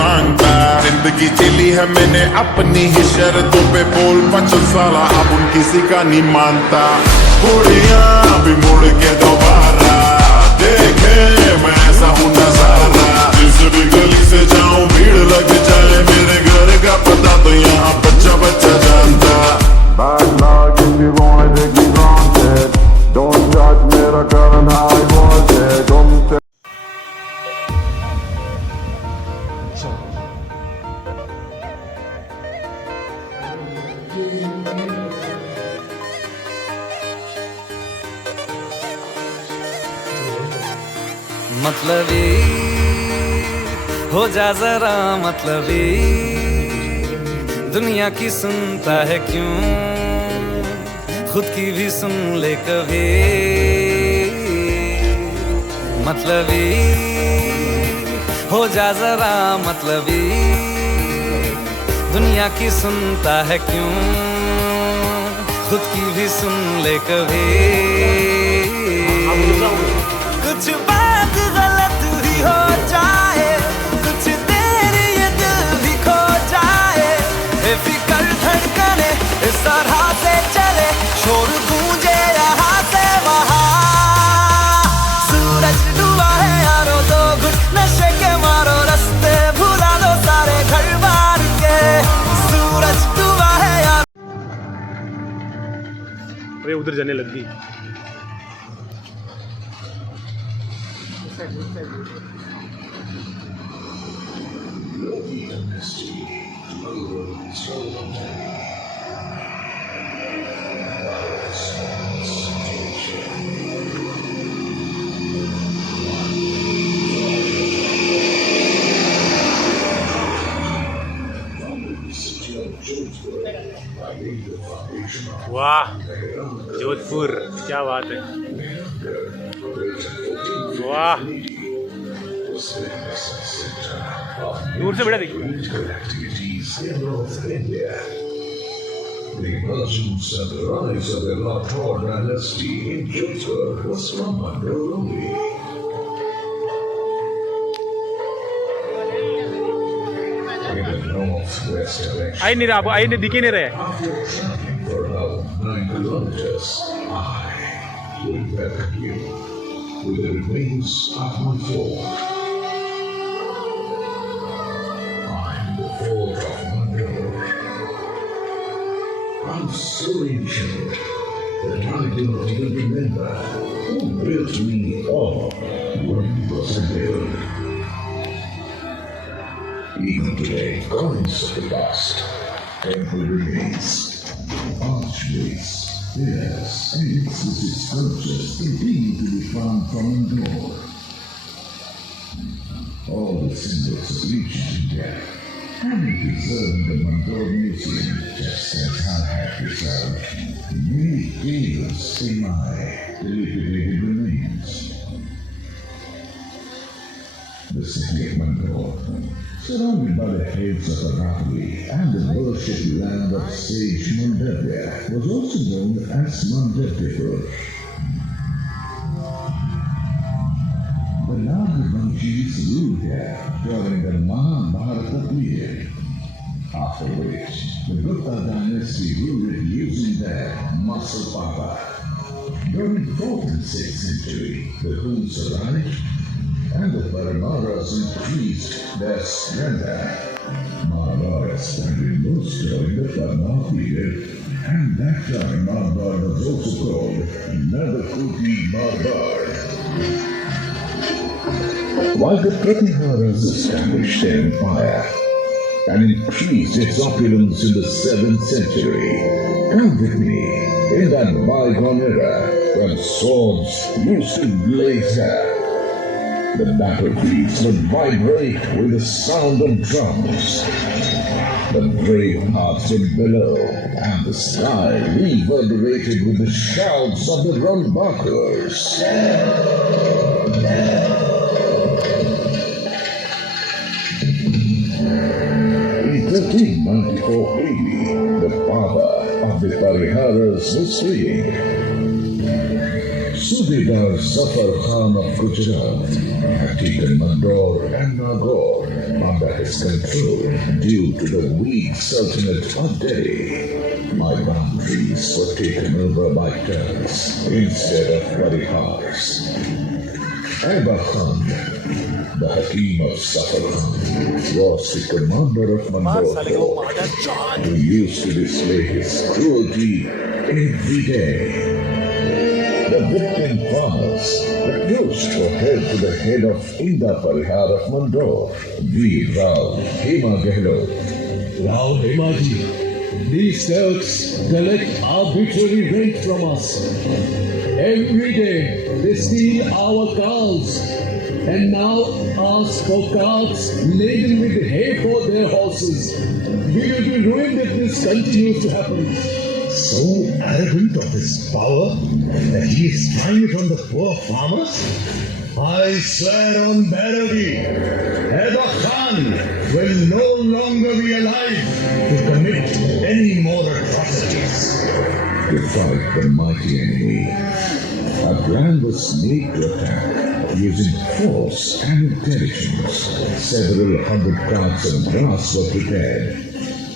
मांगता। जिंदगी चली है मैंने अपनी ही शर्तों पे, बोल 25 साला अब उन किसी का नहीं मानता। बुढ़िया भी मुड़ के दोबारा देखे मैं ऐसा हूँ नजारा। जिस भी गली से जाऊं भीड़ लग जाए, मेरे घर का पता तो यहाँ बच्चा बच्चा जानता। Bad luck if you wanna take me granted. Don't judge me, I got how I want it. Don't tell मतलबी हो जा जरा मतलबी, दुनिया की सुनता है क्यों, खुद की भी सुन ले कभी। मतलबी हो जा जरा मतलबी, दुनिया की सुनता है क्यों, खुद की भी सुन ले कभी। कुछ बात गलत भी हो जाए, कुछ देर ये दिल भी खो जाए, बेफिक्र धड़कने इस तरह से चले, शोर गूंजे यहाँ से वहाँ। सूरज डूबा है यारो, दो घुट नशे के मारो, रास्ते भुला दो सारे घर बार के। सूरज डूबा है यारो। अरे उधर जाने लग गई। वाह जोधपुर, क्या बात है। वाह दूर से बड़ा देखिए। The emergence and the rise of the Mandor dynasty in Jodhpur was from Mandor only. In the northwest direction, आई नहीं रहा, आई नहीं दिखे नहीं रहे। after traveling for about 9 kilometers, I will welcome you with the remains of my fort. I'm the fort of Mandor. I'm so ancient that I do not even remember who built me or when it was built. Even today, coins of the past, temple remains, archways, pillars, and exquisite sculptures continue to be found from Mandor. All the symbols of ancient India have been preserved in the Mandor Museum, just as I have preserved many famous semi-dilapidated remains. The city of Mandor, surrounded by the heads of Aravalli and the worship land of sage Mandevya, was also known as Mandevya. The Nagavanshis ruled here during the Mahabharata period, after which the Gupta dynasty ruled it using their muscle power. During the 4th and 6th century, the Huns arrived and the Paramaras increased their splendor. Mahabharata spending most during the Parama period, and that time Mahabharata was also called Nagakuti Mahabharata. While the Pratiharas established their empire and increased its opulence in the 7th century, come with me in that bygone era when swords used to blaze out. The battlefields would vibrate with the sound of drums. The brave hearts would bellow, and the sky reverberated with the shouts of the Runbakers. In 1394 AD, the father of the Pariharas was fleeing. Subedar Zafar Khan of Gujarat had taken Mandor and Nagaur under his control due to the weak Sultanate of Delhi. My boundaries were taken over by Turks instead of Parihars. Aiba Khan, the Hakim of Safarkand, was the commander of Mandor, who used to display his cruelty every day. The victim farmers refused to head to the head of Inda Parihar of Mandor, V. Rao Hema Gehlot. Rao Hemaji, these Turks collect arbitrary rent from us. Every day they steal our cows and now ask for carts laden with hay for their horses. We will be ruined if this continues to happen. So arrogant of his power that he is trying it on the poor farmers? I swear on Bhairavi, Aiba Khan will no longer be alive to commit any more atrocities. To fight the mighty enemy, a plan was made to attack using force and intelligence. Several hundred carts of grass were prepared,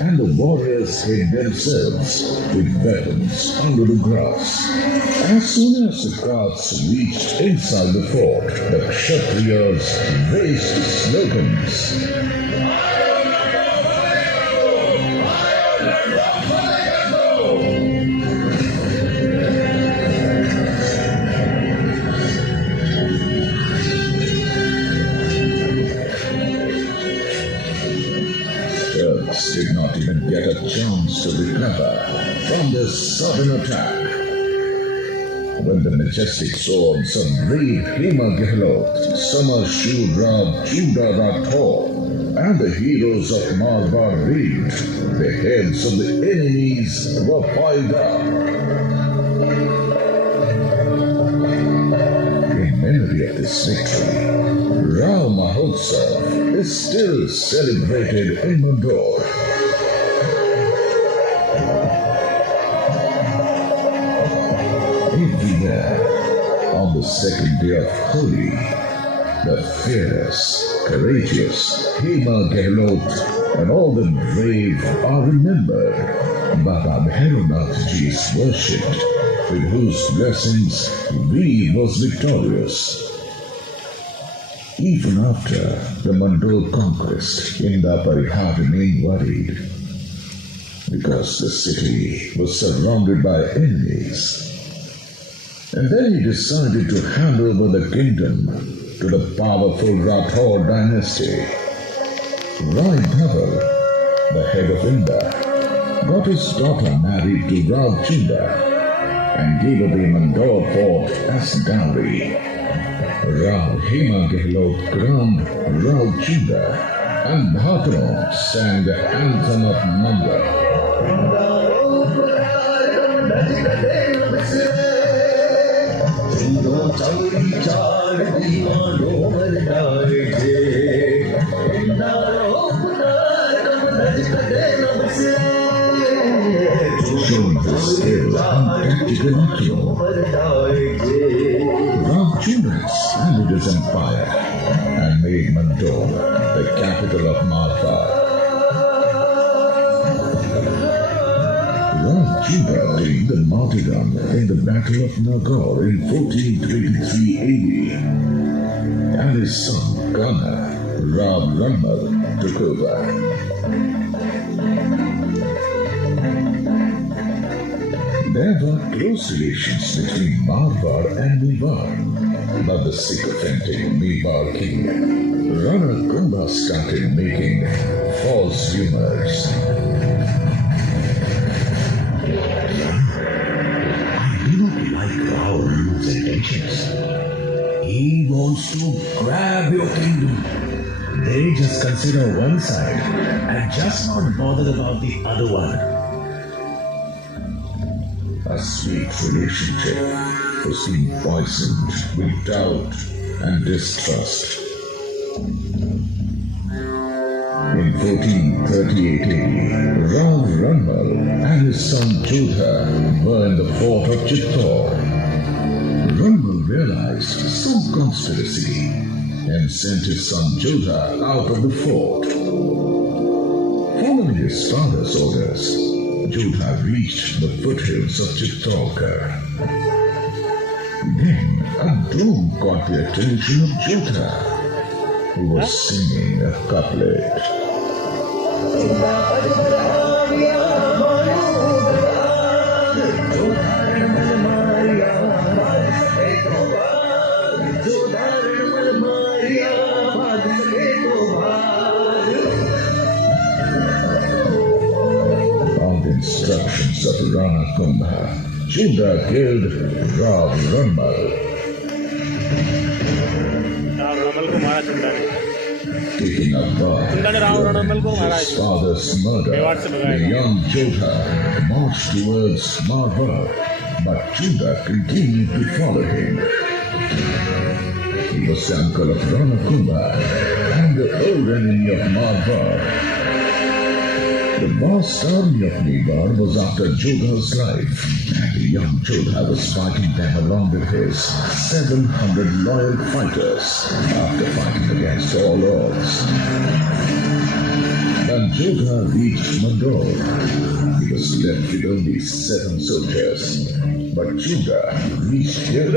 and the warriors hid themselves with weapons under the grass. As soon as the carts reached inside the fort, the Kshatriyas raised slogans. Turks did not even get a chance to recover from this sudden attack. When the majestic swords of brave Hema Gehlot, Samar Shur Rab Chuda Rathor, and the heroes of Malbar reached, the heads of the enemies were piled up. In memory of this victory, Rao Mahotsav is still celebrated in Mandor. Everywhere, on the second day of Holi, the fearless, courageous Hema Gehlot and all the brave are remembered. Baba Bhaironath Ji is worshipped, with whose blessings we was victorious. Even after the Mandor conquest, Inda Parihar remained worried because the city was surrounded by enemies. And then he decided to hand over the kingdom to the powerful Rathor dynasty. Rai Dhaval, the head of Inda, got his daughter married to Rao Chuda and gave her the Mandor fort as dowry. Rao Hema Gehlot crowned Rao Chuda, and Bhatron sang the anthem of mandor. Showing his skill and tactical acumen, Rao Chuda expanded his empire and made Mandor the capital of Malbar. Rao Chuda gained the martyrdom in the Battle of Nagaur in 1423 AD, and his son Ghana, Rab Rammal, took over. There were close relations between Marwar and Mewar, but the sycophantic Mewar king, Rana Kumbha, started making false rumors. I do not like Rao Rammal's intentions. He wants to grab your kingdom. They just consider one side and just not bothered about the other one. A sweet relationship was being poisoned with doubt and distrust. In 1438 AD, Rao Rammal and his son Jodha were in the fort of Chittor. Rammal realized some conspiracy and sent his son Judah out of the fort. Following his father's orders, Judah reached the foothills of Chittorgarh. Then a drum caught the attention of Judah, who was singing a couplet. On the instructions of Rana Kumbha, Judah killed Rav Ramal. Ram रमल को मारा चंदा ने Taking a bath from his father's murder, the young Judah marched towards Marvar, but Judah continued to follow him. He was the uncle of Ranakumbha and the old enemy of Marvar. The vast army of Mevar was after Judah's life, and the young Judah was fighting them along with his 700 loyal fighters after fighting against all odds. When Judah reached Mandor, he was left with only 7 soldiers, but Judah reached here.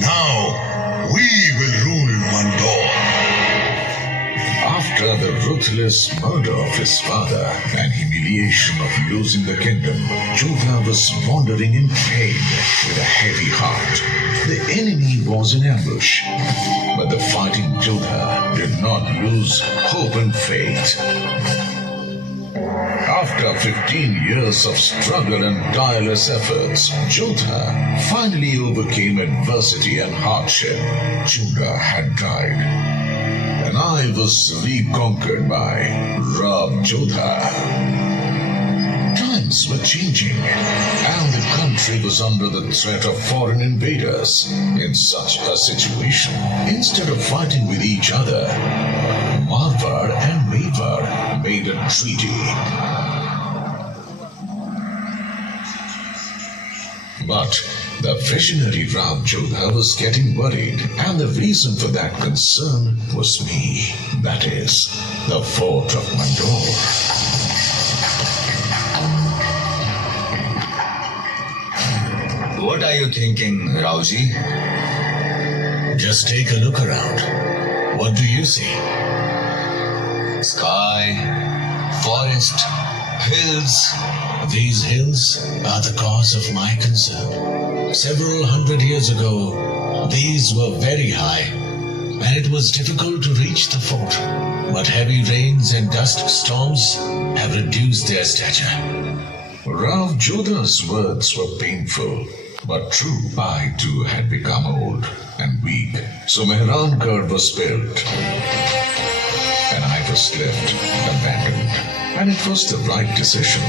Now we will rule Mandor. After the ruthless murder of his father and humiliation of losing the kingdom, Judah was wandering in pain with a heavy heart. The enemy was in ambush, but the fighting Judah did not lose hope and faith. After 15 years of struggle and tireless efforts, Judah finally overcame adversity and hardship. Judah had died, and I was reconquered by Rav Judah. Times were changing, and the country was under the threat of foreign invaders. In such a situation, instead of fighting with each other, Marvar and Mevar made a treaty. But the visionary Rav Judah was getting worried, and the reason for that concern was me. That is, the fort of Mandor. What are you thinking, Rauji? Just take a look around. What do you see? Sky, forest, hills. These hills are the cause of my concern. Several hundred years ago, these were very high, and it was difficult to reach the fort. But heavy rains and dust storms have reduced their stature. Rav Judah's words were painful, but true. I too had become old and weak, so Mehrankar was built, and I was left abandoned. And it was the right decision.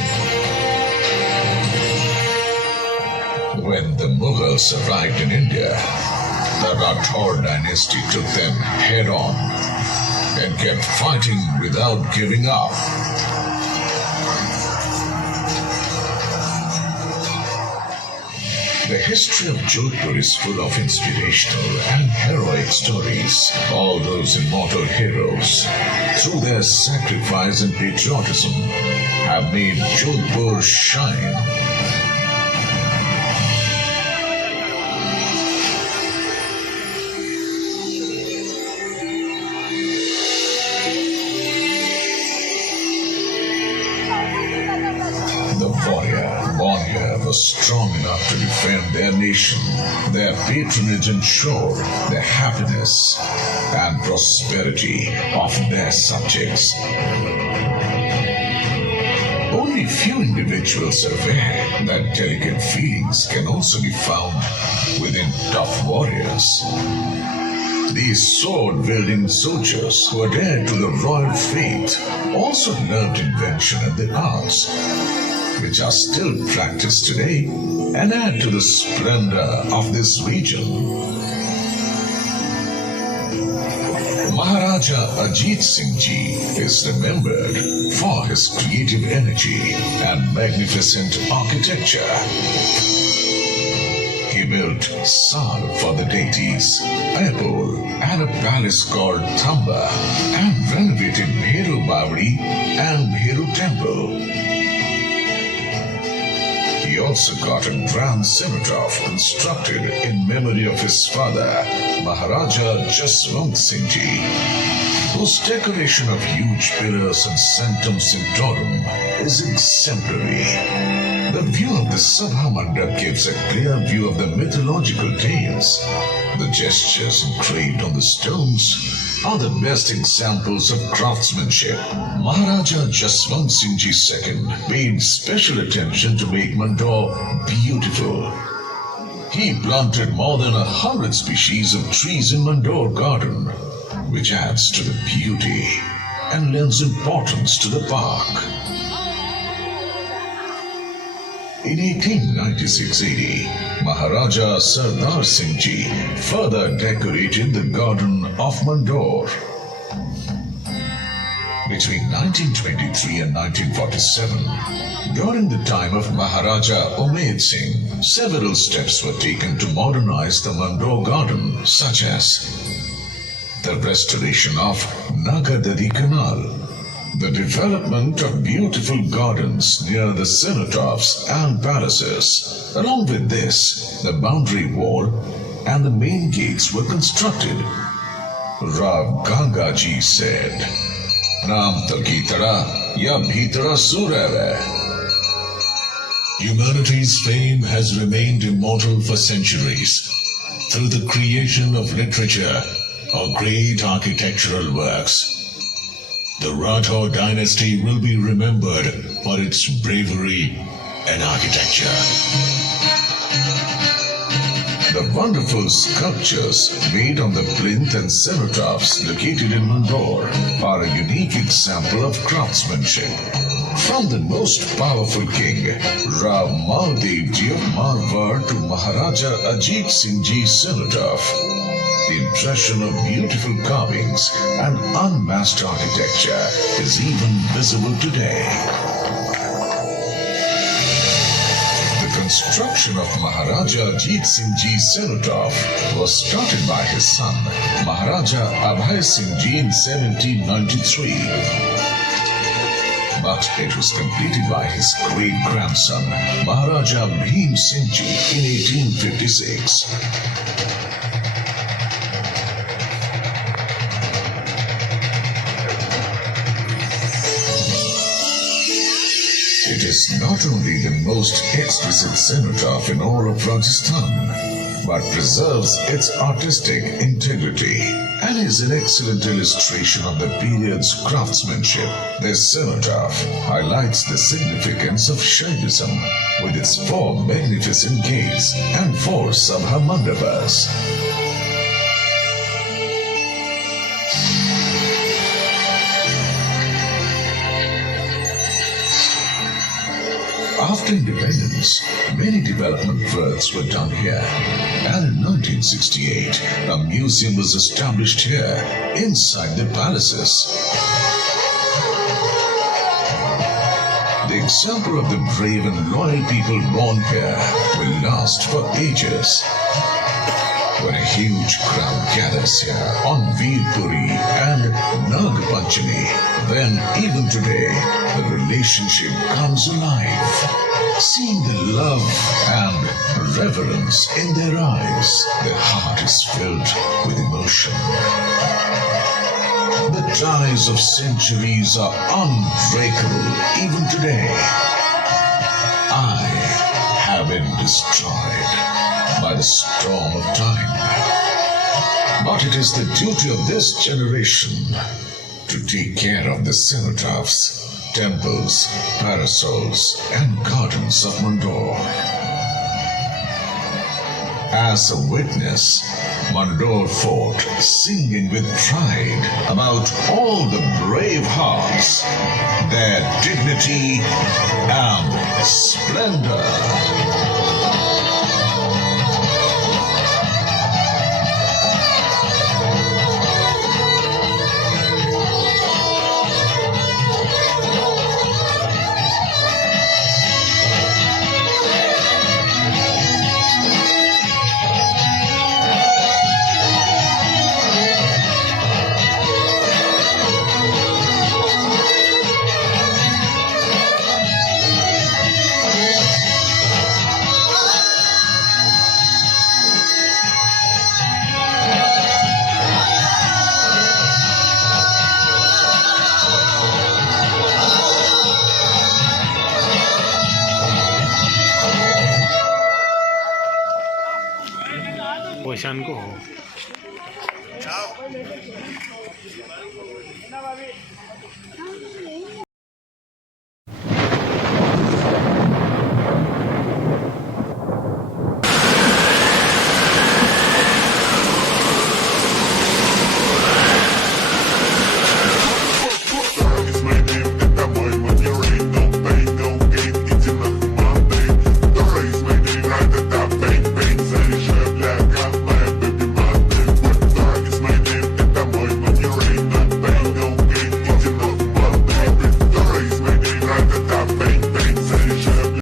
When the Mughals arrived in India, the Rathod dynasty took them head on and kept fighting without giving up. The history of Jodhpur is full of inspirational and heroic stories. All those immortal heroes, through their sacrifice and patriotism, have made Jodhpur shine. The warrior born here was strong enough to defend their nation. Their patronage ensured the happiness and prosperity of their subjects. Only few individuals are aware that delicate feelings can also be found within tough warriors. These sword-wielding soldiers who adhered to the royal faith also loved invention and the arts, which are still practiced today and add to the splendor of this region. Maharaja Ajit Singh Ji is remembered for his creative energy and magnificent architecture. He built sal for the deities, apple, and a palace called Thamba, and renovated Bhairu Bavadi and Bhairu Temple. He also got a grand cenotaph constructed in memory of his father, Maharaja Jaswant Singh Ji, whose decoration of huge pillars and sanctum sanctorum is exemplary. The view of the Sabha Mandap gives a clear view of the mythological tales. The gestures engraved on the stones are the best examples of craftsmanship. Maharaja Jaswant Singh Ji II paid special attention to make Mandor beautiful. He planted more than 100 species of trees in Mandor garden, which adds to the beauty and lends importance to the park. In 1896-80, Maharaja Sardar Singh Ji further decorated the garden of Mandor. Between 1923 and 1947, during the time of Maharaja Umaid Singh, several steps were taken to modernize the Mandor garden, such as the restoration of Nagadadi Canal, the development of beautiful gardens near the cenotaphs and palaces. Along with this, the boundary wall and the main gates were constructed. Rav Gangaji said, Naam to kitara ya bhitara surave. Humanity's fame has remained immortal for centuries through the creation of literature or great architectural works. The Rathore dynasty will be remembered for its bravery and architecture. The wonderful sculptures made on the plinth and cenotaphs located in Mandor are a unique example of craftsmanship. From the most powerful king, Rav Maldev Ji of Marwar, to Maharaja Ajit Singh Ji's cenotaph, the impression of beautiful carvings and unmatched architecture is even visible today. The construction of Maharaja Ajit Singh Ji's cenotaph was started by his son, Maharaja Abhay Singh Ji, in 1793. But it was completed by his great-grandson, Maharaja Bhim Singh Ji, in 1856. It is not only the most exquisite cenotaph in all of Rajasthan, but preserves its artistic integrity and is an excellent illustration of the period's craftsmanship. This cenotaph highlights the significance of Shaivism with its 4 magnificent gates and 4 Sabha Mandapas. After independence, many development works were done here, and in 1968, a museum was established here, inside the palaces. The example of the brave and loyal people born here will last for ages. When a huge crowd gathers here on Veerpuri and Nag Panchami, then even today, the relationship comes alive. Seeing the love and reverence in their eyes, the heart is filled with emotion. The ties of centuries are unbreakable even today. I have been destroyed by the storm of time. But it is the duty of this generation to take care of the cenotaphs, temples, parasols, and gardens of Mandor. As a witness, Mandor Fort singing with pride about all the brave hearts, their dignity and splendor. पोषण को हो हाँ